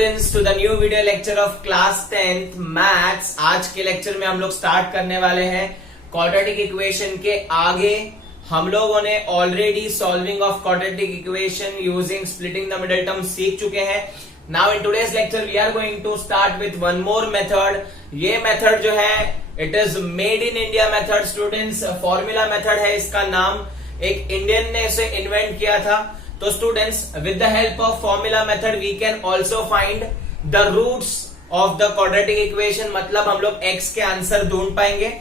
Students to the new video lecture of class 10th maths. आज के lecture में हम लोग स्टार्ट करने वाले हैं क्वाड्रेटिक इक्वेशन के आगे। हम लोगों ने already solving of quadratic equation using splitting the middle term सीख चुके हैं। Now in today's lecture we are going to start with one more method. ये मेथड जो है it is made in India method students. Formula method है इसका नाम, एक इंडियन ने इसे इन्वेंट किया था। तो students with the help of formula method we can also find the roots of the quadratic equation, मतलब हम लोग एक्स के आंसर ढूंढ पाएंगे।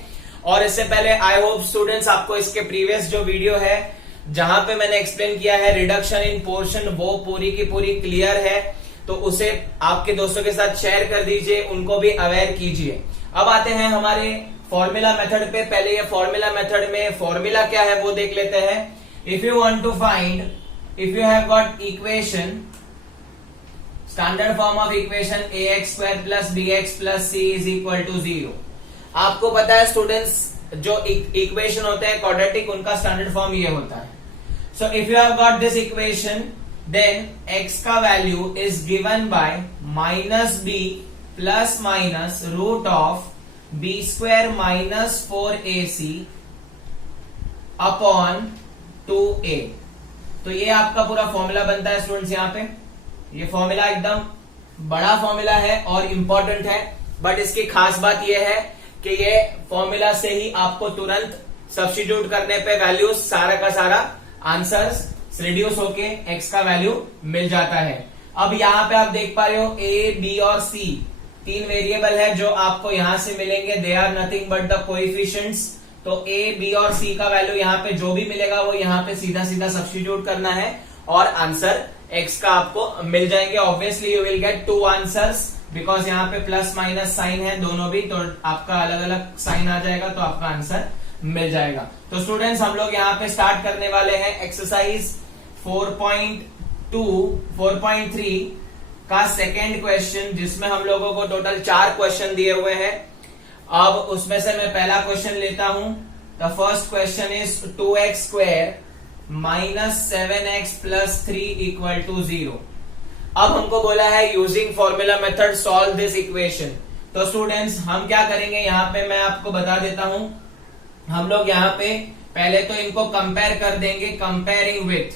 और इससे पहले आई होप स्टूडेंट्स आपको इसके प्रीवियस जो वीडियो है जहां पे मैंने एक्सप्लेन किया है रिडक्शन इन पोर्शन, वो पूरी की पूरी क्लियर है, तो उसे आपके दोस्तों के साथ शेयर कर दीजिए, उनको भी अवेयर कीजिए। अब आते हैं हमारे फॉर्मूला मेथड पे। पहले ये फॉर्मूला मेथड में फॉर्मूला क्या है वो देख लेते हैं। If you want to find, if you have got equation, standard form of equation ax square plus bx plus c is equal to 0। आपको पता है स्टूडेंट्स जो इक्वेशन होते हैं क्वाड्रेटिक, उनका स्टैंडर्ड फॉर्म ये होता है। So if you have got this equation then x का value is given by minus b plus minus root of b square minus 4ac upon 2a। तो ये आपका पूरा फॉर्मूला बनता है स्टूडेंट्स। यहाँ पे ये फॉर्मूला एकदम बड़ा फॉर्मूला है और इंपॉर्टेंट है, बट इसकी खास बात ये है कि ये फॉर्मूला से ही आपको तुरंत सब्स्टिट्यूट करने पे वैल्यूज सारा का सारा आंसर्स रिड्यूस होके एक्स का वैल्यू मिल जाता है। अब यहाँ पे आप देख पा रहे हो ए, बी और सी तीन वेरिएबल है जो आपको यहां से मिलेंगे। They are nothing but the coefficients. तो ए, बी और सी का वैल्यू यहाँ पे जो भी मिलेगा वो यहाँ पे सीधा सीधा सब्स्टिट्यूट करना है और आंसर एक्स का आपको मिल जाएंगे। Obviously you will gate two answers because यहाँ पे प्लस माइनस साइन है दोनों भी, तो आपका अलग अलग साइन आ जाएगा तो आपका आंसर मिल जाएगा। तो स्टूडेंट्स हम लोग यहाँ पे स्टार्ट करने वाले हैं एक्सरसाइज 4.3 का सेकेंड क्वेश्चन, जिसमें हम लोगों को टोटल 4 क्वेश्चन दिए हुए हैं। अब उसमें से मैं पहला क्वेश्चन लेता हूं। The first question is 2x square minus 7x plus 3 equal to 0। अब हमको बोला है using formula method solve this equation. तो स्टूडेंट्स हम क्या करेंगे, यहाँ पे मैं आपको बता देता हूं। हम लोग यहाँ पे पहले तो इनको कंपेयर कर देंगे, कंपेयरिंग विथ,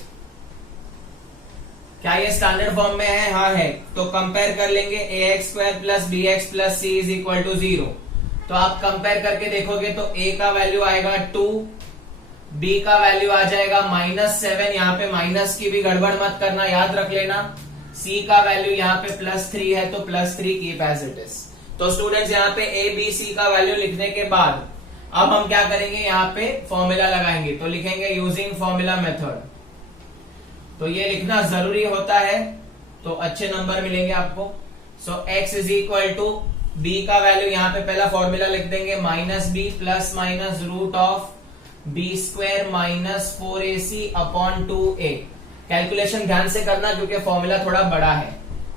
क्या ये स्टैंडर्ड फॉर्म में है? हाँ है। तो कंपेयर कर लेंगे ax square plus bx plus c is equal to 0। तो आप कंपेयर करके देखोगे तो a का वैल्यू आएगा 2, b का वैल्यू आ जाएगा -7। यहाँ पे माइनस की भी गड़बड़ मत करना, याद रख लेना। c का वैल्यू यहाँ पे +3 है तो +3 कीप एज इट इज। तो स्टूडेंट्स यहाँ पे a, b, c का वैल्यू लिखने के बाद अब हम क्या करेंगे, यहाँ पे फॉर्मूला लगाएंगे। तो लिखेंगे यूजिंग फॉर्मूला मेथड। तो ये लिखना जरूरी होता है तो अच्छे नंबर मिलेंगे आपको। So x is equal to b का वैल्यू यहाँ पे पहला फॉर्मूला लिख देंगे -b plus minus root of b square minus 4ac upon 2a। Calculation ध्यान से करना क्योंकि फॉर्मूला थोड़ा बड़ा है।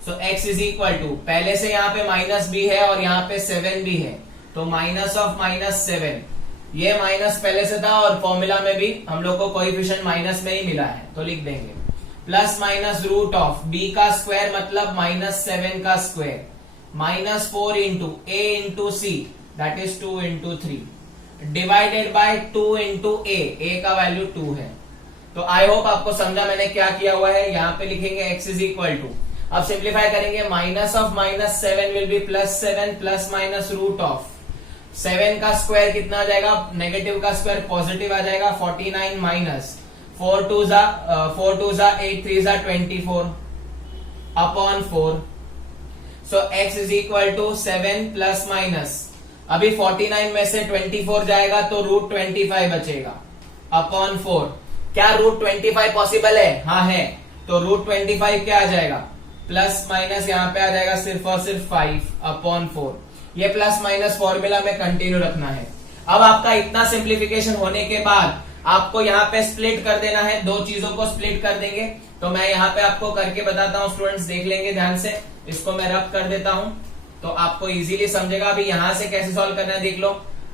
So x is equal to, पहले से यहाँ पे -b है और यहाँ पे 7 भी है, तो माइनस ऑफ -7। ये माइनस पहले से था और फॉर्मूला में भी हम लोग को कोएफिशिएंट माइनस में ही मिला है, तो लिख देंगे plus minus root of b का स्क्वायर मतलब -7 का square -4 into a into c that is 2 into 3 divided by 2 into a का वैल्यू 2 है। तो आई होप आपको समझा मैंने क्या किया हुआ है। यहाँ पे लिखेंगे x इज इक्वल टू, अब सिंप्लीफाई करेंगे, minus of -7 will be +7 plus minus root of 7 का स्क्वायर कितना आ जाएगा, नेगेटिव का स्क्वायर पॉजिटिव आ जाएगा 49 माइनस 4 2 जा 8 3 जा 24 upon 4। So x is equal to 7 plus minus, अभी 49 में से 24 जाएगा तो √25 बचेगा अपॉन 4। क्या √25 पॉसिबल है? हाँ है। तो √25 क्या आ जाएगा, प्लस माइनस यहाँ पे आ जाएगा सिर्फ और सिर्फ 5 अपॉन 4। ये प्लस माइनस फॉर्मूला में कंटिन्यू रखना है। अब आपका इतना सिंप्लीफिकेशन होने के बाद आपको यहाँ पे स्प्लिट कर देना है, दो चीजों को स्प्लिट कर देंगे। तो मैं यहाँ पे आपको करके बताता हूँ, स्टूडेंट्स देख लेंगे ध्यान से। इसको मैं रब कर देता हूं तो आपको इजीली समझेगा। अभी यहां से कैसे सॉल्व करना है देख लो।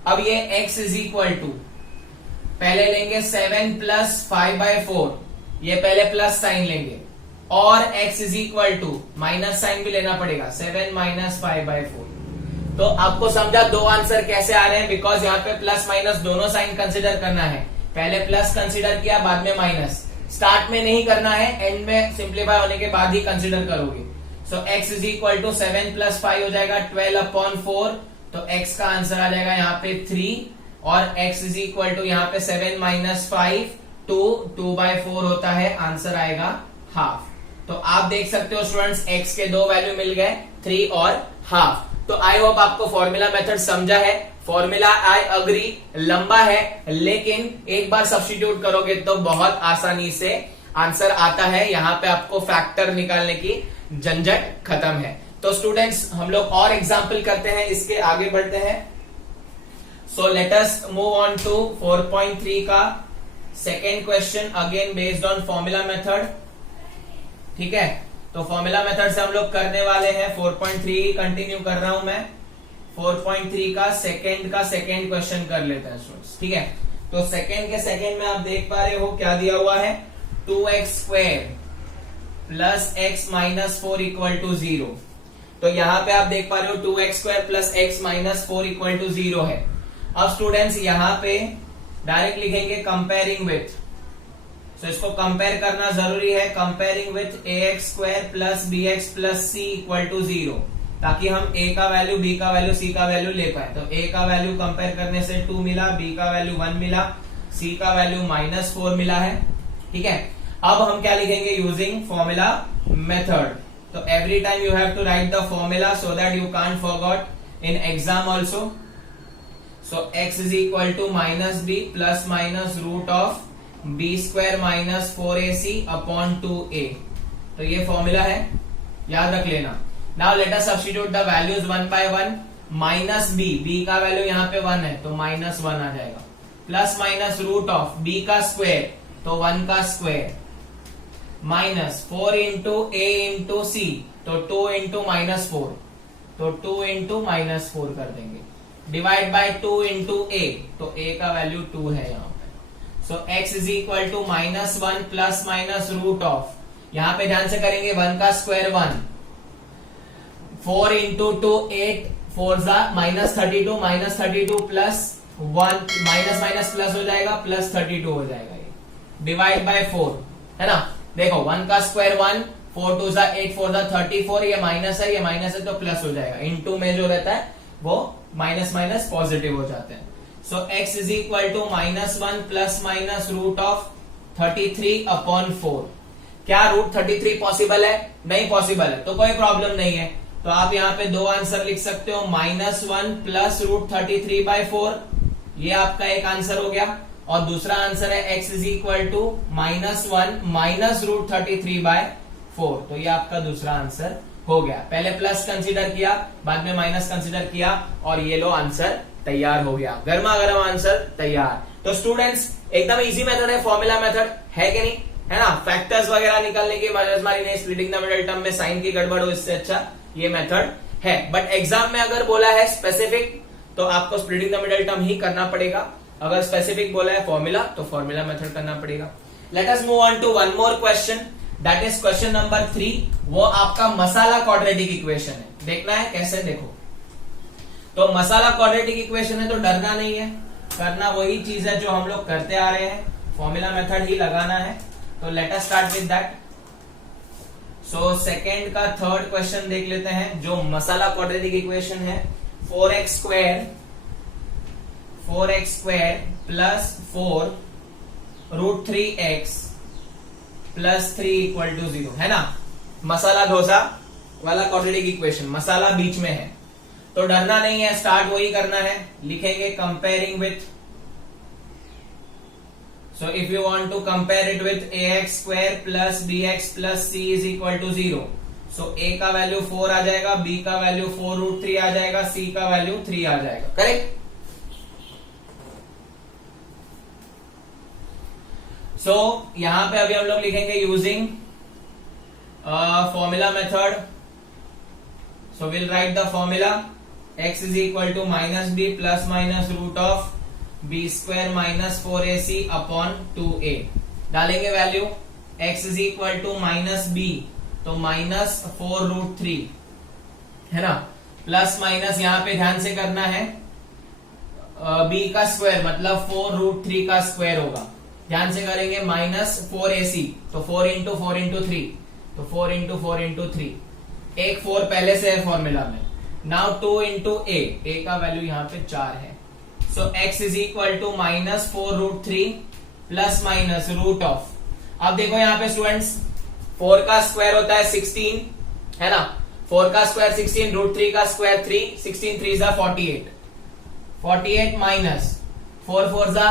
अब ये x इज इक्वल टू, पहले लेंगे 7 प्लस 5/4, ये पहले प्लस साइन लेंगे और x is equal to minus sign भी लेना पड़ेगा 7 माइनस 5/4। तो आपको समझा दो आंसर कैसे आ रहे हैं, बिकॉज यहाँ पे प्लस माइनस दोनों साइन कंसिडर करना है। पहले प्लस कंसिडर किया, बाद में माइनस। स्टार्ट में नहीं करना है, एंड में सिंप्लीफाई होने के बाद ही कंसिडर करोगे। So x is equal to 7 plus 5 हो जाएगा 12/4। तो x का आंसर आ जाएगा यहाँ पे 3 और x इज इक्वल टू यहाँ पे 7 माइनस 5 2/4 होता है, आंसर आएगा हाफ। तो आप देख सकते हो स्टूडेंट्स x के दो वैल्यू मिल गए 3 और हाफ। तो आई होप आपको फॉर्मूला मेथड समझा है। फॉर्मूला आई अग्री लंबा है, लेकिन एक बार सब्स्टिट्यूट करोगे तो बहुत आसानी से आंसर आता है। यहाँ पे आपको फैक्टर निकालने की झंझट खत्म है। तो स्टूडेंट्स हम लोग और एग्जाम्पल करते हैं, इसके आगे बढ़ते हैं। So let us move on to 4.3 का second question, again based on formula method. ठीक है, तो फॉर्मूला मेथड से हम लोग करने वाले हैं। 4.3 कंटिन्यू कर रहा हूं मैं। 4.3 का सेकेंड क्वेश्चन कर लेते हैं स्टूडेंट्स। ठीक है, तो सेकेंड के सेकेंड में आप देख पा रहे हो क्या दिया हुआ है, 2x² plus x minus 4 equal to 0। तो यहां पे आप देख पा रहे हो 2x² plus x minus 4 equal to 0 है। अब स्टूडेंट्स यहां पे डायरेक्ट लिखेंगे कंपेयरिंग विथ, तो इसको कंपेयर करना जरूरी है। Comparing with ax² plus bx plus c equal to 0, ताकि हम a का वैल्यू, b का वैल्यू, c का वैल्यू ले पाए। तो a का वैल्यू कंपेयर करने से 2 मिला, b का वैल्यू 1 मिला, c का वैल्यू -4 मिला है। ठीक है, अब हम क्या लिखेंगे, यूजिंग फॉर्मूला मेथड। तो every time you have to write the formula so that you can't forgot in exam also. So x is equal to -b plus minus root of b² minus 4ac upon 2a। तो ये formula है, याद रख लेना। Now let us substitute the values one by one. -b का value यहाँ पे 1 है तो -1 आ जाएगा, plus minus root of b का स्क्वायर तो 1 का square, minus 4 into a into c तो 2 इंटू -4 तो 2 इंटू -4 कर देंगे, डिवाइड बाय 2 इंटू a तो a का वैल्यू 2 है यहाँ पे। So x is equal to -1 plus minus root of, यहां पे ध्यान से करेंगे 1 का square 1, 4 into 2 8 4 -32 -32 plus 1 minus plus हो जाएगा प्लस 32 हो जाएगा, ये डिवाइड बाय 4 है ना। देखो 1 का स्क्वायर 1, 4 2 8 4 34, ये माइनस है तो प्लस हो जाएगा। इनटू में जो रहता है वो माइनस माइनस पॉजिटिव हो जाते हैं। So x is equal to -1 plus minus root of 33 upon 4। क्या रूट 33 पॉसिबल है? नहीं पॉसिबल है, तो कोई प्रॉब्लम नहीं है। तो आप यहाँ पे दो आंसर लिख सकते हो, -1 प्लस रूट 33/4, ये आपका एक आंसर हो गया। और दूसरा आंसर है x is equal to -1 minus root 33/4, तो ये आपका दूसरा आंसर हो गया। पहले प्लस कंसीडर किया, बाद में माइनस कंसीडर किया, और ये लो आंसर तैयार हो गया, गर्मा गर्म आंसर तैयार। तो स्टूडेंट्स एकदम इजी मेथड है, फॉर्मूला मेथड है कि नहीं, है ना। फैक्टर्स वगैरह निकालने की मगजमारी नहीं, स्प्लिटिंग द मिडिल टर्म में साइन की गड़बड़ हो, इससे अच्छा ये मेथड है। बट एग्जाम में अगर बोला है स्पेसिफिक तो आपको स्प्लिटिंग द मिडिल टर्म ही करना पड़ेगा। अगर स्पेसिफिक बोला है फॉर्मूला तो फॉर्मूला मेथड करना पड़ेगा। Let us move on to one more question, that is question number 3। वो आपका मसाला क्वाड्रेटिक इक्वेशन है। देखना है कैसे, देखो तो मसाला क्वाड्रेटिक इक्वेशन है तो डरना नहीं है, करना वही चीज है जो हम लोग करते आ रहे हैं, फॉर्मूला मेथड ही लगाना है। तो let us start with that. So second का थर्ड क्वेश्चन देख लेते हैं, जो मसाला क्वाड्रेटिक इक्वेशन है। 4x square plus 4 root 3x plus 3 equal to 0 है ना। मसाला डोसा वाला क्वाड्रेटिक इक्वेशन, मसाला बीच में है तो डरना नहीं है, स्टार्ट वही करना है। लिखेंगे comparing with, so if you want to compare it with ax square plus bx plus c is equal to 0। So a का वैल्यू 4 आ जाएगा, b का वैल्यू 4 रूट 3 आ जाएगा, c का वैल्यू 3 आ जाएगा, करेक्ट। सो यहां पे अभी हम लोग लिखेंगे using formula method. So will write the formula, x is equal to -b plus minus root of b² minus 4ac upon 2a। डालेंगे value, x is equal to minus b, तो minus 4√3 है ना, प्लस माइनस यहाँ पे ध्यान से करना है b का स्क्वायर मतलब 4√3 का स्क्वायर होगा, ध्यान से करेंगे, माइनस 4ac, तो 4 इंटू 4 इंटू 3, तो 4 इंटू 4 इंटू 3, एक 4 पहले से है फॉर्मूला में। नाउ 2 इंटू a का वैल्यू यहाँ पे 4 है, so x is equal to minus 4√3 plus minus root of, अब देखो यहाँ पे स्टूडेंट्स 4 का स्क्वायर होता है 16 है ना, 4 का स्क्वायर 16, √3 का स्क्वायर 3, 16 3 जा 48, 48 माइनस 4 4 जा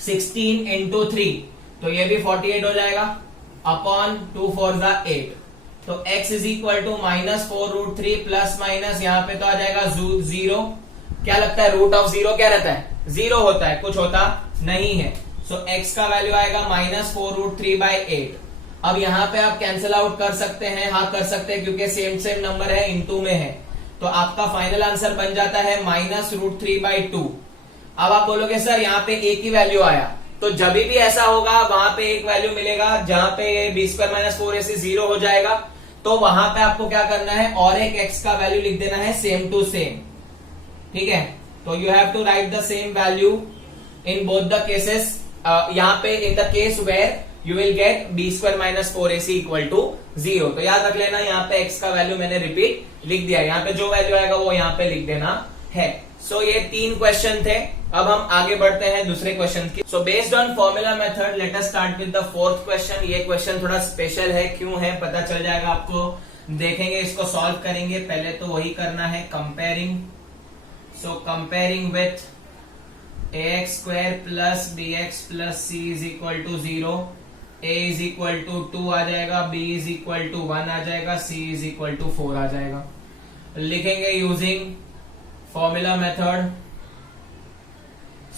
16 इंटू 3, तो ये भी 48 हो जाएगा, अपॉन 2 4 जा 8, तो x is equal to minus 4√3 plus minus यहाँ पे तो आ जाएगा 0, क्या लगता है रूट ऑफ 0 क्या रहता है, 0 होता है, कुछ होता नहीं है, सो x का वैल्यू आएगा माइनस 4√3/8। अब यहाँ पे आप कैंसिल आउट कर सकते हैं, हाँ कर सकते हैं क्योंकि सेम नंबर है, इनटू में है, तो आपका फाइनल आंसर बन जाता है माइनस √3/2। अब आप बोलोगे सर यहाँ पे एक ही वैल्यू आया, तो जब भी ऐसा होगा वहां पे एक वैल्यू मिलेगा जहां पे b² - 4ac 0 हो जाएगा, तो वहां पे आपको क्या करना है और एक x का वैल्यू लिख देना है सेम टू सेम, ठीक है, तो you have to write the same value in both the cases, यहाँ पे in the case where you will get b² - 4ac equal to 0, तो याद रख लेना यहाँ पे x का वैल्यू मैंने रिपीट लिख दिया, यहाँ पे जो वैल्यू आएगा वो यहाँ पे लिख देना है। सो ये 3 क्वेश्चन थे, अब हम आगे बढ़ते हैं दूसरे क्वेश्चन की। So based on formula method late us start with the 4th question. ये क्वेश्चन थोड़ा स्पेशल है, क्यों है पता चल जाएगा आपको, देखेंगे इसको सॉल्व करेंगे। पहले तो वही करना है comparing, so comparing with ax² plus bx plus c is equal to 0, a is equal to 2 आ जाएगा, b इज इक्वल टू 1 आ जाएगा, c इज इक्वल टू 4 आ जाएगा। लिखेंगे using formula method.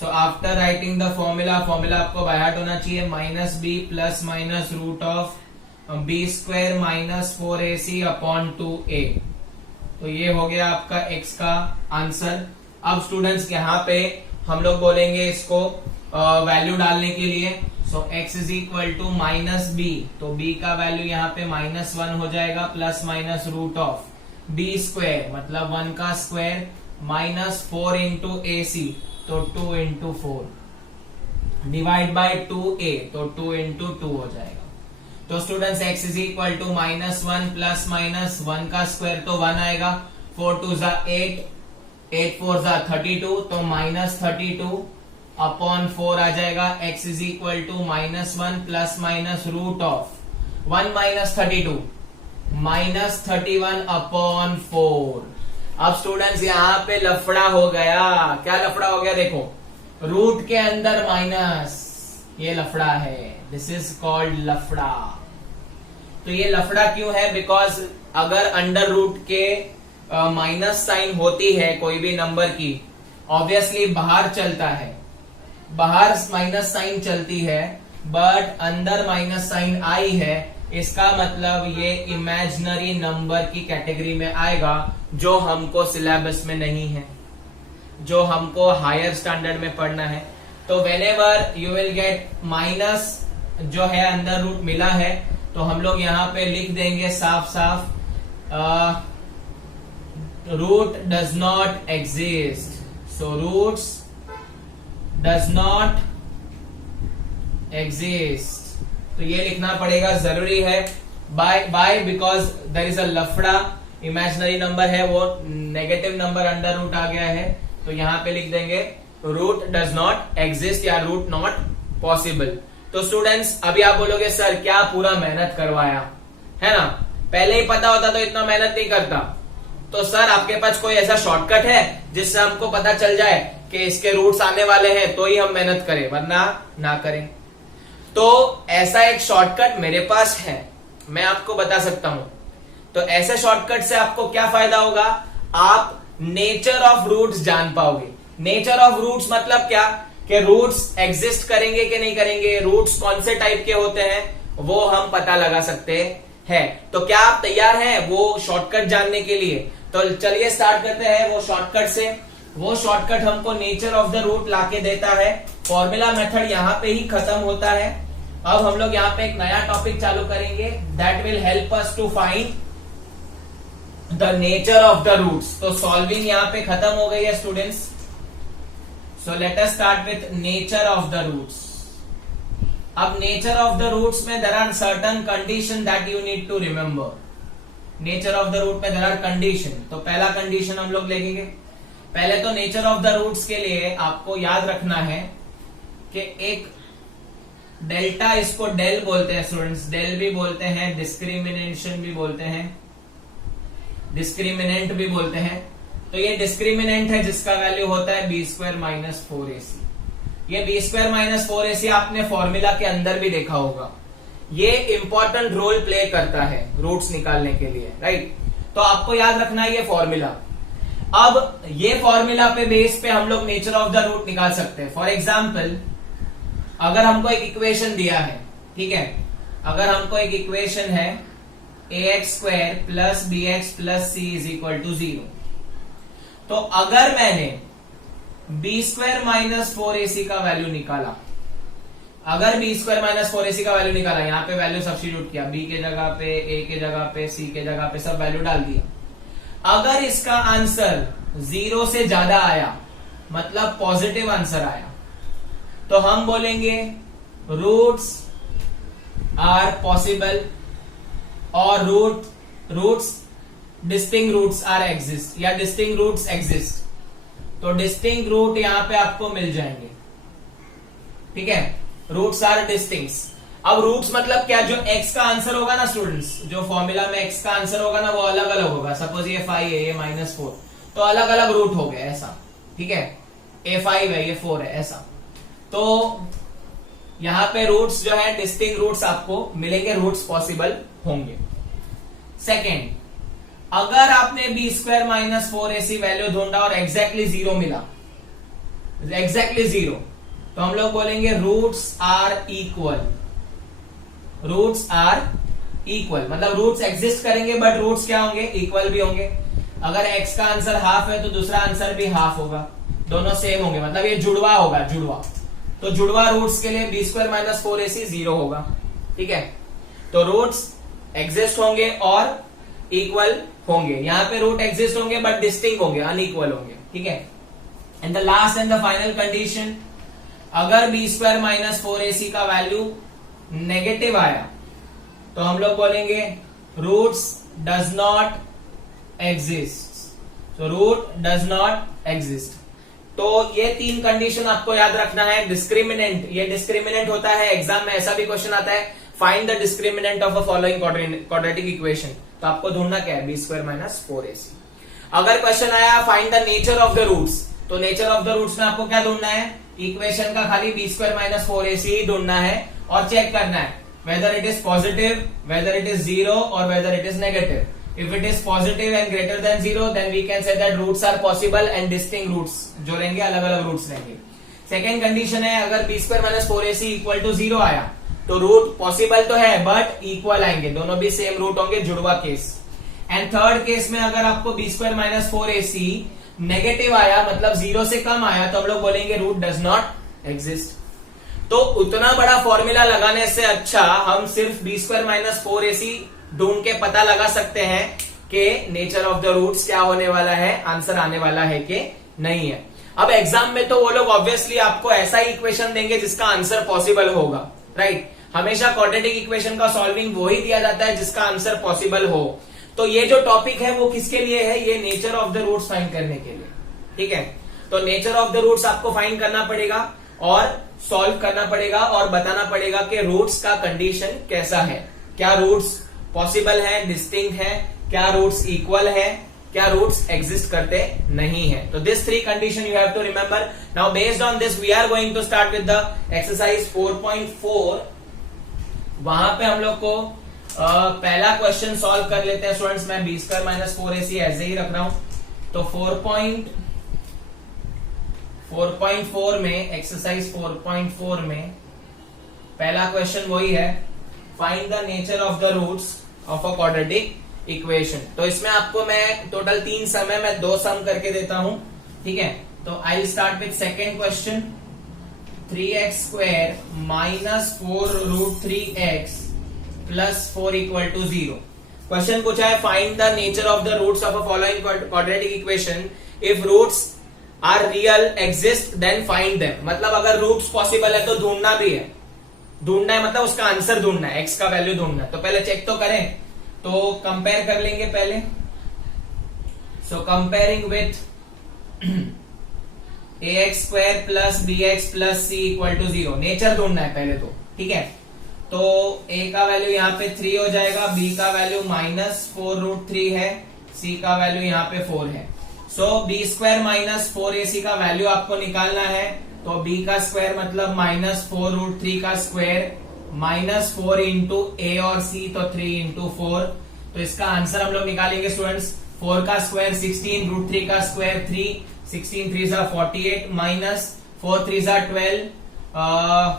So after writing the formula आपको by heart होना चाहिए, minus b plus minus root of b² minus 4ac upon 2a, तो ये हो गया आपका x का आंसर। अब स्टूडेंट्स यहाँ पे हम लोग बोलेंगे इसको वैल्यू डालने के लिए, so x is equal to minus b, तो b का वैल्यू यहाँ पे -1 हो जाएगा, plus minus root of b² मतलब 1 का स्क्वायर माइनस 4 इंटू ac, तो 2 इंटू 4 डिवाइड बाय 2a, तो 2 इंटू 2 हो जाएगा। तो students x is equal to -1 plus minus 1 का स्क्वायर तो 1 आएगा, 4 2 जा 8, 8 4 जा 32, तो -32 अपॉन 4 आ जाएगा। x is equal to -1 plus minus root of 1 minus 32 -31 upon 4। अब स्टूडेंट्स यहाँ पे लफड़ा हो गया, क्या लफड़ा हो गया, देखो रूट के अंदर माइनस, ये लफड़ा है, दिस इज कॉल्ड लफड़ा। तो ये लफड़ा क्यों है, बिकॉज अगर अंडर रूट के माइनस साइन होती है कोई भी नंबर की, ऑब्वियसली बाहर चलता है, बाहर माइनस साइन चलती है, बट अंदर माइनस साइन आई है, इसका मतलब ये इमेजिनरी नंबर की कैटेगरी में आएगा, जो हमको सिलेबस में नहीं है, जो हमको हायर स्टैंडर्ड में पढ़ना है। तो whenever you will get minus जो है अंडर रूट मिला है, तो हम लोग यहाँ पे लिख देंगे साफ साफ, root does not exist, so roots does not exist, तो ये लिखना पड़ेगा, जरूरी है, by because there is a लफड़ा, इमेजिनरी नंबर है वो, नेगेटिव नंबर अंडर रूट आ गया है, तो यहाँ पे लिख देंगे रूट डज नॉट एग्जिस्ट या रूट नॉट पॉसिबल। तो स्टूडेंट्स अभी आप बोलोगे सर क्या पूरा मेहनत करवाया है ना, पहले ही पता होता तो इतना मेहनत नहीं करता। तो सर आपके पास कोई ऐसा शॉर्टकट है जिससे हमको पता चल जाए कि इसके रूट्स आने वाले हैं तो ही हम मेहनत करें, वरना ना करें। तो ऐसा एक शॉर्टकट मेरे पास है, मैं आपको बता सकता हूं। तो ऐसे शॉर्टकट से आपको क्या फायदा होगा, आप नेचर ऑफ रूट्स जान पाओगे। नेचर ऑफ रूट्स मतलब क्या, कि रूट्स एग्जिस्ट करेंगे कि नहीं करेंगे, रूट्स कौन से टाइप के होते हैं वो हम पता लगा सकते हैं। तो क्या आप तैयार हैं वो शॉर्टकट जानने के लिए? तो चलिए स्टार्ट करते हैं वो शॉर्टकट से। वो शॉर्टकट हमको नेचर ऑफ द रूट लाके देता है। फॉर्मूला मेथड यहां पे ही खत्म होता है। अब हम लोग यहाँ पे एक नया टॉपिक चालू करेंगे that will help us to find the nature of the roots. तो सॉल्विंग यहाँ पे खत्म हो गई है students. So let us start with nature of the roots. अब नेचर ऑफ द रूट्स में there are certain condition that you need to remember. Nature of the root में देयर आर कंडीशन। तो पहला कंडीशन हम लोग लेंगे। पहले तो नेचर ऑफ द रूट्स के लिए आपको याद रखना है कि एक डेल्टा, इसको डेल बोलते हैं स्टूडेंट्स, डेल भी बोलते हैं, डिस्क्रिमिनेशन भी बोलते हैं, डिस्क्रिमिनेंट भी बोलते हैं। तो ये डिस्क्रिमिनेंट है जिसका वैल्यू होता है बी स्क्वायर माइनस 4ac। ये बी स्क्वायर माइनस 4ac आपने फॉर्मूला के अंदर भी देखा होगा। ये इंपॉर्टेंट रोल प्ले करता है रूट्स निकालने के लिए, राइट। तो आपको याद रखना है ये फॉर्मूला। अब ये फॉर्मूला पे बेस पे हम लोग नेचर ऑफ द रूट निकाल सकते हैं। फॉर एग्जाम्पल, अगर हमको एक इक्वेशन दिया है, ठीक है, अगर हमको एक इक्वेशन है ax² plus bx plus c is equal to 0, तो अगर मैंने बी स्क्वायर माइनस 4ac का वैल्यू निकाला, अगर बी स्क्वायर माइनस 4ac का वैल्यू निकाला, यहाँ पे वैल्यू सब्स्टिट्यूट किया, b के जगह पे, a के जगह पे, c के जगह पे सब वैल्यू डाल दिया, अगर इसका आंसर 0 से ज्यादा आया, मतलब पॉजिटिव आंसर आया, तो हम बोलेंगे रूट्स आर पॉसिबल और roots distinct roots are exist या डिस्टिंक्ट रूट्स एग्जिस्ट। तो डिस्टिंक्ट रूट यहां पे आपको मिल जाएंगे, ठीक है। Roots are distincts. अब रूट्स मतलब क्या, जो x का आंसर होगा ना स्टूडेंट्स, जो फॉर्मूला में x का आंसर होगा ना वो अलग अलग होगा। सपोज ये 5 है, ये -4, तो अलग अलग रूट हो गए ऐसा, ठीक है। ये 5 है, ये 4 है, ऐसा। तो यहां पे रूट्स जो है डिस्टिंक्ट रूट्स आपको मिलेंगे, रूट्स पॉसिबल होंगे। सेकेंड, अगर आपने B square minus 4ac value ढूंढा और एग्जैक्टली 0 मिला, एग्जैक्टली 0, तो हम लोग बोलेंगे roots are equal. Roots are equal मतलब रूट्स एग्जिस्ट करेंगे बट रूट्स क्या होंगे, इक्वल भी होंगे। अगर x का आंसर हाफ है तो दूसरा आंसर भी हाफ होगा, दोनों सेम होंगे, मतलब ये जुड़वा होगा, जुड़वा। तो जुड़वा रूट्स के लिए बी स्क्वायर माइनस 4ac 0 होगा, ठीक है। तो रूट्स एग्जिस्ट होंगे और इक्वल होंगे। यहां पे रूट एग्जिस्ट होंगे बट डिस्टिंक्ट होंगे, अनइक्वल होंगे, ठीक है। And the last and the final condition, अगर बी स्क्वायर माइनस 4ac का वैल्यू नेगेटिव आया तो हम लोग बोलेंगे रूट्स डज नॉट एग्जिस्ट। तो रूट डज नॉट एग्जिस्ट। तो ये 3 कंडीशन आपको याद रखना है। डिस्क्रिमिनेंट, ये डिस्क्रिमिनेंट होता है, एग्जाम में ऐसा भी क्वेश्चन आता है, find the discriminant of a following quadratic equation. तो आपको ढूंढना क्या है, बी स्क्वायर माइनस 4ac। अगर क्वेश्चन आया find the nature of the roots, तो नेचर ऑफ द रूट्स में आपको क्या ढूंढना है, इक्वेशन का खाली बी स्क्वायर माइनस 4ac ही ढूंढना है और चेक करना है whether it is positive, whether it is 0 और whether it is negative. If it is positive and greater than 0, then we can say that roots are possible and distinct roots जो रहेंगे, अलग अलग रूट्स रहेंगे। Second condition है, अगर b square minus 4ac equal to 0 आया तो root possible तो है बट इक्वल आएंगे, दोनों भी सेम रूट होंगे, जुड़वा केस। एंड थर्ड केस में अगर आपको B square minus 4ac negative आया, मतलब 0 से कम आया, तो हम लोग बोलेंगे रूट डज नॉट एग्जिस्ट। तो उतना बड़ा फॉर्मूला लगाने से अच्छा हम सिर्फ बी स्क्वायर माइनस 4ac ढूंढ के पता लगा सकते हैं कि नेचर ऑफ द रूट्स क्या होने वाला है, आंसर आने वाला है कि नहीं है। अब एग्जाम में तो वो लोग ऑब्वियसली आपको ऐसा ही इक्वेशन देंगे जिसका आंसर पॉसिबल होगा, राइट। हमेशा क्वाड्रेटिक इक्वेशन का सॉल्विंग वही दिया जाता है जिसका आंसर पॉसिबल हो। तो ये जो टॉपिक है वो किसके लिए है, ये nature of the roots find करने के लिए, ठीक है। तो नेचर ऑफ द रूट्स आपको फाइंड करना पड़ेगा और सॉल्व करना पड़ेगा और बताना पड़ेगा कि रूट्स का कंडीशन कैसा है, क्या रूट्स पॉसिबल है, डिस्टिंक्ट है, क्या रूट्स इक्वल है, क्या रूट्स एग्जिस्ट करते नहीं है। तो this 3 condition you have to remember. Now based on this we are going to start with the exercise 4.4। वहां पे हम लोग को पहला क्वेश्चन सॉल्व कर लेते हैं स्टूडेंट्स। मैं बी स्क्वायर माइनस 4ac ऐसे ही रख रहा हूं। तो 4.4 में, एक्सरसाइज 4.4 में पहला क्वेश्चन वही है, find the nature of the roots of a quadratic equation. तो इसमें आपको मैं टोटल 3 सम है, मैं 2 सम करके देता हूं, ठीक है। तो I will start with second question. 3x² minus 4√3x plus 4 equal to 0। Question पूछा है find the nature of the roots of a following quadratic equation, if roots are real exist then find them. मतलब अगर roots possible है तो ढूंढना भी है, ढूंढना है मतलब उसका आंसर ढूंढना है, एक्स का वैल्यू ढूंढना है। तो पहले चेक तो करें, तो कंपेयर कर लेंगे पहले। So comparing with ax² plus bx plus c equal to 0, nature ढूंढना है पहले तो, ठीक है। तो a का वैल्यू यहाँ पे 3 हो जाएगा, b का वैल्यू माइनस 4√3 है, c का वैल्यू यहाँ पे 4 है। सो b² माइनस 4ac का वैल्यू आपको निकालना है, तो b का स्क्वायर मतलब माइनस 4√3 का स्क्वायर माइनस 4 इंटू a और c, तो 3 इंटू 4। तो इसका आंसर हम लोग निकालेंगे स्टूडेंट्स, 4 का स्क्वायर 16, √3 का स्क्वायर 3, 16 3 सा 48 माइनस 4 3 सा 12,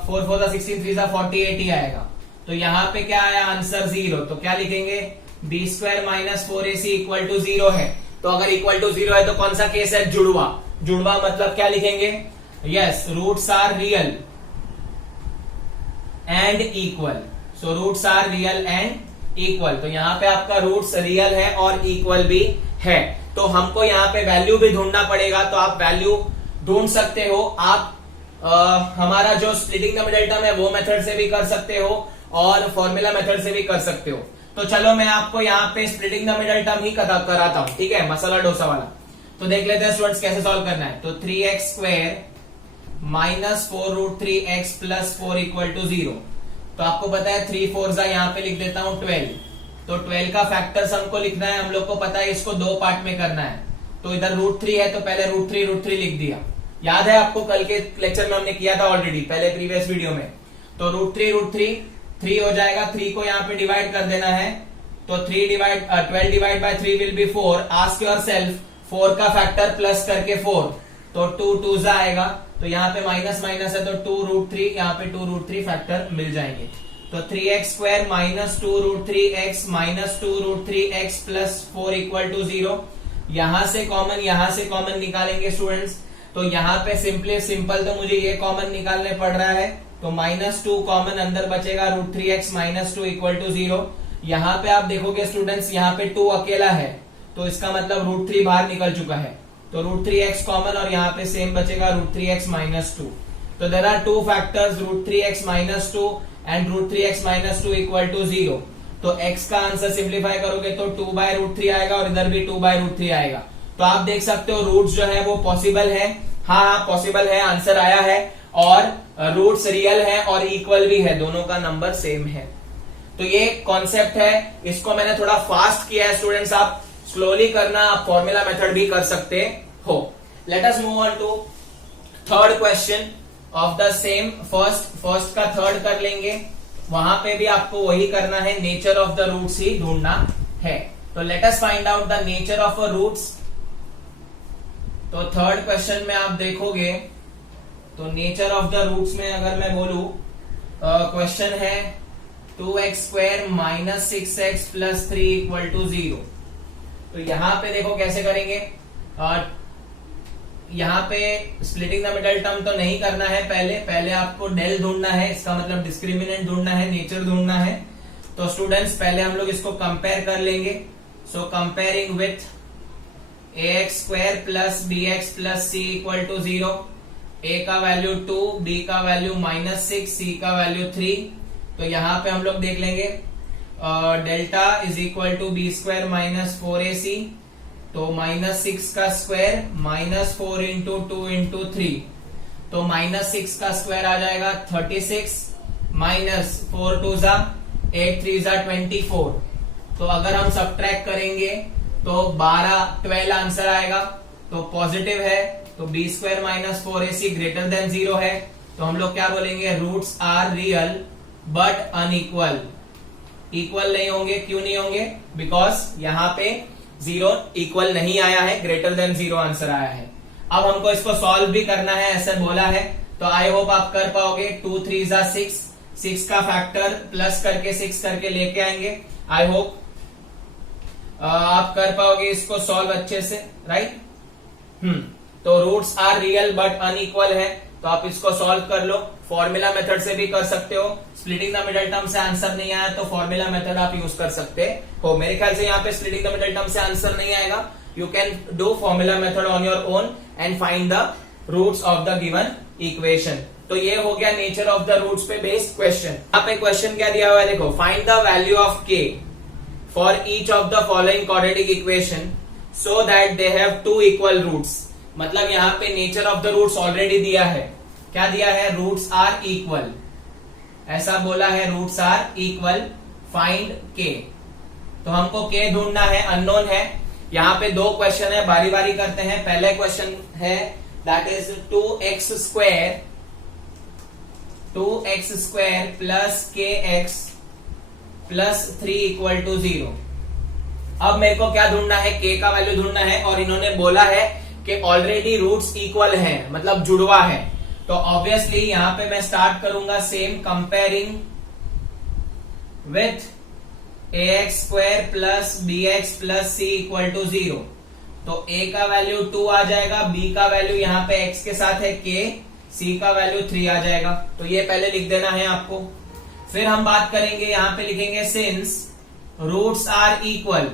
4 4 सा 16 3 सा 48 ही आएगा। तो यहाँ पे क्या आया आंसर 0, तो क्या लिखेंगे b² minus 4ac equal to 0 है। तो अगर इक्वल टू 0 है तो कौन सा केस है, जुड़वा। जुड़वा मतलब क्या लिखेंगे, yes roots are real and equal. So roots are real and equal, तो यहाँ पे आपका रूट्स रियल है और इक्वल भी है। तो हमको यहाँ पे वैल्यू भी ढूंढना पड़ेगा, तो आप वैल्यू ढूंढ सकते हो। आप हमारा जो स्प्लिटिंग द मिडिल टर्म है वो मेथड से भी कर सकते हो और फॉर्मूला मेथड से भी कर सकते हो। तो चलो मैं आपको यहाँ पे स्प्लिटिंग द मिडिल टर्म ही कराता हूँ, ठीक है, मसाला डोसा वाला। तो देख लेते हैं स्टूडेंट्स कैसे सॉल्व करना है। तो 3x² minus 4√3x plus 4 equal to 0। तो आपको पता है 3 4 यहाँ पे लिख देता हूँ 12। तो 12 का फैक्टर्स हमको लिखना है, हम लोग को पता है इसको 2 पार्ट में करना है। तो इधर √3 है तो पहले √3 लिख दिया, याद है आपको कल के लेक्चर में हमने किया था ऑलरेडी, पहले प्रीवियस वीडियो में। तो √3 3 हो जाएगा, 3 को यहाँ पे डिवाइड कर देना है। तो 12 divide by 3 will be 4। Ask yourself 4 का फैक्टर प्लस करके 4, तो 2 2 आएगा। तो यहाँ पे माइनस माइनस है तो 2√3, यहाँ पे 2√3 फैक्टर मिल जाएंगे। तो 3x² minus 2√3x minus 2√3x plus 4 equal to 0। यहां से कॉमन निकालेंगे स्टूडेंट्स। तो यहाँ पे सिंपल तो मुझे ये कॉमन निकालने पड़ रहा है, तो -2 कॉमन अंदर बचेगा, √3x माइनस 2 इक्वल टू 0। यहाँ पे आप देखोगे स्टूडेंट्स, यहाँ पे 2 अकेला है, तो इसका मतलब √3 बाहर निकल चुका है। तो √3x कॉमन और यहाँ पे सेम बचेगा √3x माइनस 2। तो there are 2 factors √3x minus 2 and √3x minus 2 equal to 0। तो x का आंसर सिंप्लीफाई करोगे तो 2/√3 आएगा और इधर भी 2/√3 आएगा। तो आप देख सकते हो रूट्स जो है वो पॉसिबल है, हाँ पॉसिबल है, आंसर आया है। और रूट्स रियल है और इक्वल भी है, दोनों का नंबर सेम है। तो ये कॉन्सेप्ट है, इसको मैंने थोड़ा फास्ट किया है स्टूडेंट्स, आप स्लोली करना, आप फॉर्मूला मेथड भी कर सकते हो। Let us move on to third question of the same. First का थर्ड कर लेंगे, वहां पे भी आपको वही करना है, नेचर ऑफ द रूट्स ही ढूंढना है। तो let us find out the nature of a roots. तो थर्ड क्वेश्चन में आप देखोगे तो नेचर ऑफ द रूट्स में अगर मैं बोलूं, क्वेश्चन है 2x² minus 6x plus 3 equal to 0। तो यहां पे देखो कैसे करेंगे, यहाँ पे स्प्लिटिंग द मिडल टर्म तो नहीं करना है, पहले आपको डेल ढूंढना है, इसका मतलब डिस्क्रिमिनेंट ढूंढना है, नेचर ढूंढना है। तो स्टूडेंट्स पहले हम लोग इसको कंपेयर कर लेंगे। So comparing with ax² plus bx plus c equal to 0। a का वैल्यू 2, b का वैल्यू -6, c का वैल्यू 3। तो यहाँ पे हम लोग देख लेंगे delta is equal to b² minus 4ac। तो -6 का स्क्वायर -4 इंटू 2 इंटू 3, तो -6 का स्क्वायर आ जाएगा 36 माइनस 4 2 जा 8 3 जा 24। तो अगर हम सब्ट्रैक्ट करेंगे तो 12 आंसर आएगा, तो पॉजिटिव है। तो b² minus 4ac greater than 0 है। तो हम लोग क्या बोलेंगे, roots are real but unequal. Equal नहीं होंगे, क्यों नहीं होंगे, बिकॉज यहाँ पे 0 इक्वल नहीं आया है, ग्रेटर देन 0 आंसर आया है। अब हमको इसको सॉल्व भी करना है, ऐसा बोला है, तो आई होप आप कर पाओगे। 2 3 जा 6, 6 का फैक्टर प्लस करके 6 करके लेके आएंगे। आई होप आप कर पाओगे इसको सॉल्व अच्छे से, राइट। तो roots are real but unequal है, तो आप इसको सॉल्व कर लो, फॉर्मूला मेथड से भी कर सकते हो। स्प्लिटिंग द मिडल टर्म से आंसर नहीं आया तो फॉर्मूला मेथड आप यूज कर सकते हो। मेरे ख्याल से यहाँ पे स्प्लिटिंग द मिडल टर्म से आंसर नहीं आएगा, you can do formula method on your own and find the roots of the given equation. तो ये हो गया नेचर ऑफ द रूट्स पे बेस्ड क्वेश्चन। यहाँ पे क्वेश्चन क्या दिया हुआ है देखो, find the value of k for each of the following quadratic equation so that they have to equal roots. मतलब यहाँ पे nature of the roots already दिया है, क्या दिया है, रूट्स आर इक्वल, ऐसा बोला है roots are equal, find k। तो हमको k ढूंढना है, अननोन है। यहाँ पे दो क्वेश्चन है, बारी बारी करते हैं। पहले क्वेश्चन है that is 2x square plus kx plus 3 equal to 0। अब मेरे को क्या ढूंढना है, k का वैल्यू ढूंढना है, और इन्होंने बोला है कि ऑलरेडी रूट्स इक्वल हैं, मतलब जुड़वा है। तो ऑब्वियसली यहां पे मैं स्टार्ट करूंगा same, comparing with ax square plus bx plus c equal to 0। तो a का वैल्यू 2 आ जाएगा, b का वैल्यू यहाँ पे x के साथ है k, c का वैल्यू 3 आ जाएगा। तो ये पहले लिख देना है आपको। फिर हम बात करेंगे, यहाँ पे लिखेंगे सिंस रूट्स आर इक्वल।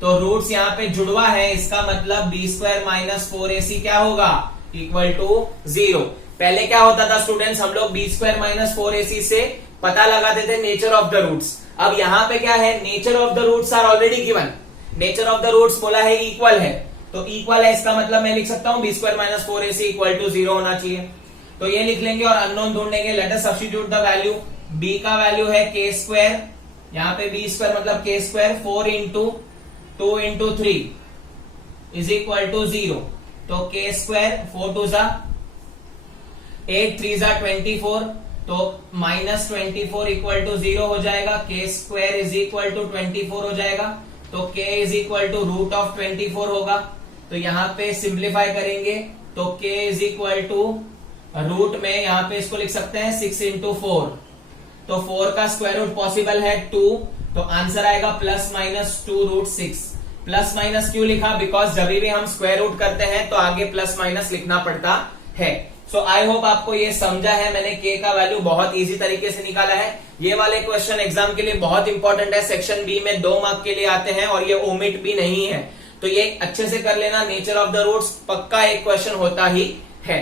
तो रूट्स यहाँ पे जुड़वा है, इसका मतलब b स्क्वायर माइनस 4ac क्या होगा, इक्वल टू 0। पहले क्या होता था स्टूडेंट्स, हम लोग b स्क्वायर माइनस 4ac से पता लगाते थे नेचर ऑफ द रूट्स। अब यहाँ पे क्या है, nature of the roots are already given, nature of the roots बोला है इक्वल है, तो इक्वल है इसका मतलब मैं लिख सकता हूं b square minus 4ac equal to 0 होना चाहिए। तो ये लिख लेंगे और अननोन ढूंढेंगे। Let us substitute the value, b का वैल्यू है k स्क्वायर, यहाँ पे b स्क्वायर मतलब k square, 4 into 2 into 3 is equal to 0। तो k स्क्वायर 4 टू जा 8, 3 जा 24, तो माइनस 24 इक्वल टू 0 हो जाएगा, k square is equal to 24 हो जाएगा। तो k is equal to root of 24 होगा। तो यहाँ पे सिंप्लीफाई करेंगे तो k is equal to root में यहाँ पे इसको लिख सकते हैं 6 इंटू 4। तो 4 का स्क्वायर रूट पॉसिबल है 2, तो आंसर आएगा plus minus 2 root 6। Plus minus क्यों लिखा, बिकॉज जब भी हम स्क्वायर रूट करते हैं तो आगे प्लस माइनस लिखना पड़ता है। सो आई होप आपको ये समझा है, मैंने k का वैल्यू बहुत इजी तरीके से निकाला है। ये वाले क्वेश्चन एग्जाम के लिए बहुत इंपॉर्टेंट है, सेक्शन बी में 2 मार्क के लिए आते हैं और ये ओमिट भी नहीं है, तो ये अच्छे से कर लेना। नेचर ऑफ द रूट्स पक्का एक क्वेश्चन होता ही है।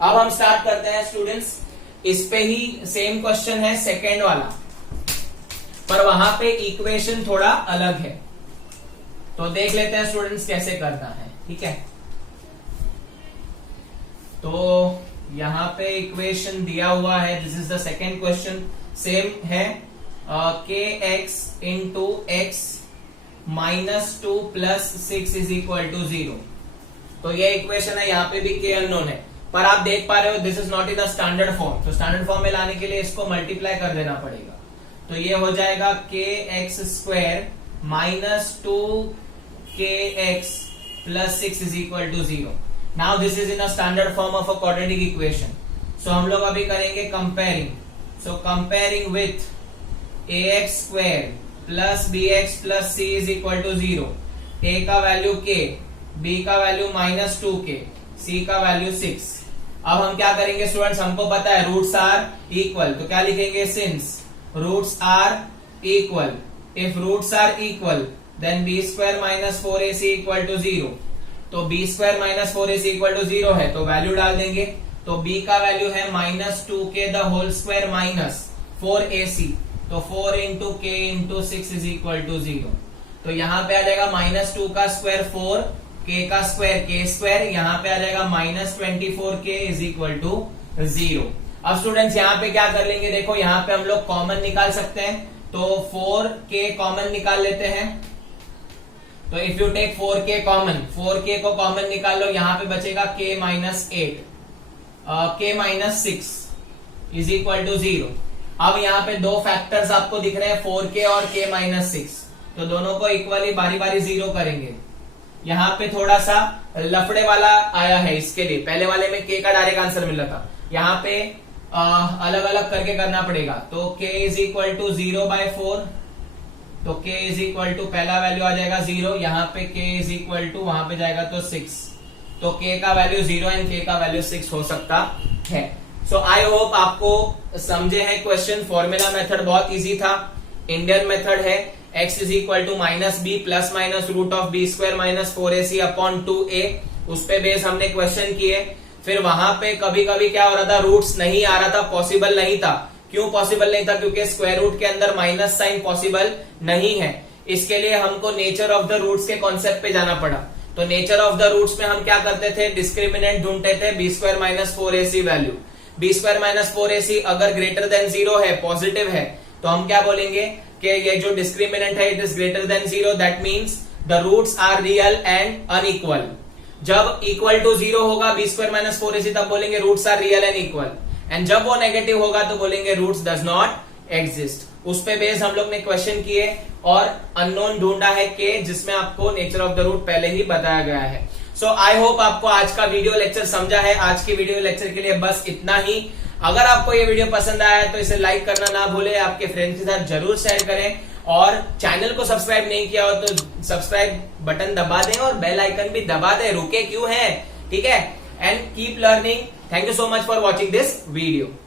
अब हम स्टार्ट करते हैं स्टूडेंट्स, इस पे ही सेम क्वेश्चन है सेकेंड वाला, पर वहां पे इक्वेशन थोड़ा अलग है। तो देख लेते हैं स्टूडेंट्स कैसे करना है, ठीक है। तो यहां पे इक्वेशन दिया हुआ है, this is the second question, same है kx into x minus 2 plus 6 is equal to 0। तो ये इक्वेशन है, यहाँ पे भी k अननोन है, पर आप देख पा रहे हो this is not in the standard form. तो स्टैंडर्ड फॉर्म में लाने के लिए इसको मल्टीप्लाई कर देना पड़ेगा। तो ये हो जाएगा kx square minus 2kx plus 6 is equal to 0। Now this is in a standard form of a quadratic equation. So हम लोग अभी करेंगे comparing. So comparing with ax square plus bx plus c is equal to 0। a का value k, b का value minus 2k, c का value 6। अब हम क्या करेंगे स्टूडेंट्स, हमको पता है रूट्स आर इक्वल, तो क्या लिखेंगे, since roots are equal, if roots are equal then b square minus 4ac equal to 0। तो b square minus 4ac equal to 0 है, तो वैल्यू डाल देंगे। तो b का वैल्यू है minus 2k the whole square minus 4ac, तो 4 into k into 6 is equal to 0। तो यहाँ पे आ जाएगा माइनस 2 का स्क्वायर 4, k का स्क्वायर k स्क्वायर, यहाँ पे आ जाएगा minus 24k is equal to 0। अब स्टूडेंट्स यहाँ पे क्या कर लेंगे, देखो यहाँ पे हम लोग कॉमन निकाल सकते हैं, तो 4k कॉमन निकाल लेते हैं। तो if you take 4k common, 4k को कॉमन निकाल लो, यहाँ पे बचेगा k minus 8, k minus 6 is equal to 0। अब यहाँ पे दो फैक्टर्स आपको दिख रहे हैं 4k और k माइनस 6, तो दोनों को इक्वली बारी बारी 0 करेंगे। यहाँ पे थोड़ा सा लफड़े वाला आया है इसके लिए, पहले वाले में k का डायरेक्ट आंसर मिल रहा था, यहाँ पे अलग अलग करके करना पड़ेगा। तो k इज इक्वल टू 0/4, तो k इज इक्वल टू पहला वैल्यू आ जाएगा 0, यहाँ पे k इज इक्वल टू वहां पे जाएगा तो 6, तो k का वैल्यू 0 एंड k का वैल्यू 6 हो सकता है। सो आई होप आपको समझे हैं क्वेश्चन। फॉर्मूला मेथड बहुत इजी था, इंडियन मेथड है, x is equal to minus b plus minus root of b square minus 4ac upon 2a। उस पे बेस हमने क्वेश्चन किए। फिर वहां पे कभी कभी क्या हो रहा था, रूट्स नहीं आ रहा था, पॉसिबल नहीं था। क्यों पॉसिबल नहीं था? क्योंकि स्क्वायर रूट के अंदर माइनस साइन पॉसिबल नहीं है। इसके लिए हमको नेचर ऑफ द रूट्स के कॉन्सेप्ट पे जाना पड़ा। तो नेचर ऑफ द रूट्स में हम क्या करते थे, डिस्क्रिमिनेंट ढूंढते थे b square minus 4ac value. B square minus 4ac अगर ग्रेटर देन 0 है, पॉजिटिव है, तो हम क्या बोलेंगे कि ये जो डिस्क्रिमिनेंट है it is greater than 0, that means the roots are real and unequal. जब इक्वल टू 0 होगा बी स्क्वायर माइनस 4ac, तब बोलेंगे roots are real and equal. And जब वो नेगेटिव होगा तो बोलेंगे रूट्स डज नॉट एग्जिस्ट। उस पे बेस हम लोग ने क्वेश्चन किए और अननोन ढूंढा है के, जिसमें आपको नेचर ऑफ द रूट पहले ही बताया गया है। सो आई होप आपको आज का वीडियो लेक्चर समझा है। आज की वीडियो लेक्चर के लिए बस इतना ही। अगर आपको ये वीडियो पसंद आया है तो इसे लाइक करना ना भूले, आपके फ्रेंड्स के साथ जरूर शेयर करें, और चैनल को सब्सक्राइब नहीं किया हो तो सब्सक्राइब बटन दबा दें और बेल आइकन भी दबा दें। रुके क्यों हैं? ठीक है, and keep learning. Thank you so much for watching this video.